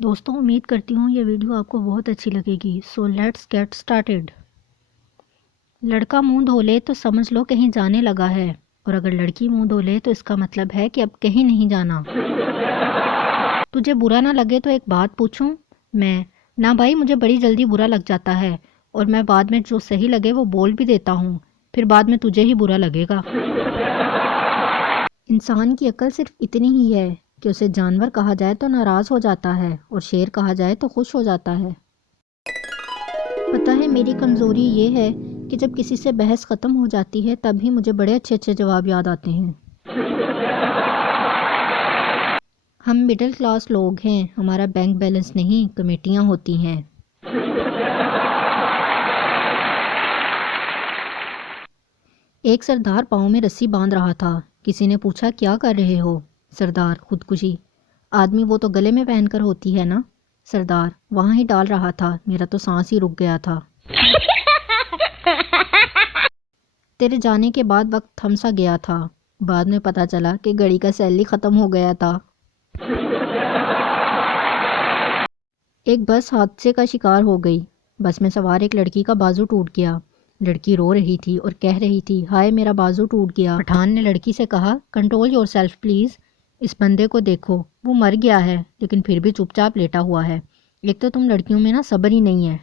دوستوں امید کرتی ہوں یہ ویڈیو آپ کو بہت اچھی لگے گی. So let's get started. لڑکا منہ دھو لے تو سمجھ لو کہیں جانے لگا ہے، اور اگر لڑکی منہ دھو لے تو اس کا مطلب ہے کہ اب کہیں نہیں جانا. تجھے برا نہ لگے تو ایک بات پوچھوں؟ میں نہ بھائی، مجھے بڑی جلدی برا لگ جاتا ہے، اور میں بعد میں جو صحیح لگے وہ بول بھی دیتا ہوں، پھر بعد میں تجھے ہی برا لگے گا. انسان کی عقل صرف اتنی ہی ہے کہ اسے جانور کہا جائے تو ناراض ہو جاتا ہے اور شیر کہا جائے تو خوش ہو جاتا ہے. پتہ ہے میری کمزوری یہ ہے کہ جب کسی سے بحث ختم ہو جاتی ہے تب ہی مجھے بڑے اچھے اچھے جواب یاد آتے ہیں. ہم مڈل کلاس لوگ ہیں، ہمارا بینک بیلنس نہیں کمیٹیاں ہوتی ہیں. ایک سردار پاؤں میں رسی باندھ رہا تھا. کسی نے پوچھا کیا کر رہے ہو؟ سردار خودکشی. آدمی وہ تو گلے میں پہن کر ہوتی ہے نا. سردار وہاں ہی ڈال رہا تھا، میرا تو سانس ہی رک گیا تھا. تیرے جانے کے بعد وقت تھم سا گیا تھا، بعد میں پتا چلا کہ گھڑی کا سیل ہی ختم ہو گیا تھا. ایک بس حادثے کا شکار ہو گئی. بس میں سوار ایک لڑکی کا بازو ٹوٹ گیا. لڑکی رو رہی تھی اور کہہ رہی تھی ہائے میرا بازو ٹوٹ گیا. پٹھان نے لڑکی سے کہا کنٹرول یور سیلف پلیز، اس بندے کو دیکھو وہ مر گیا ہے لیکن پھر بھی چپ چاپ لیٹا ہوا ہے. ایک تو تم لڑکیوں میں نا صبر ہی نہیں ہے.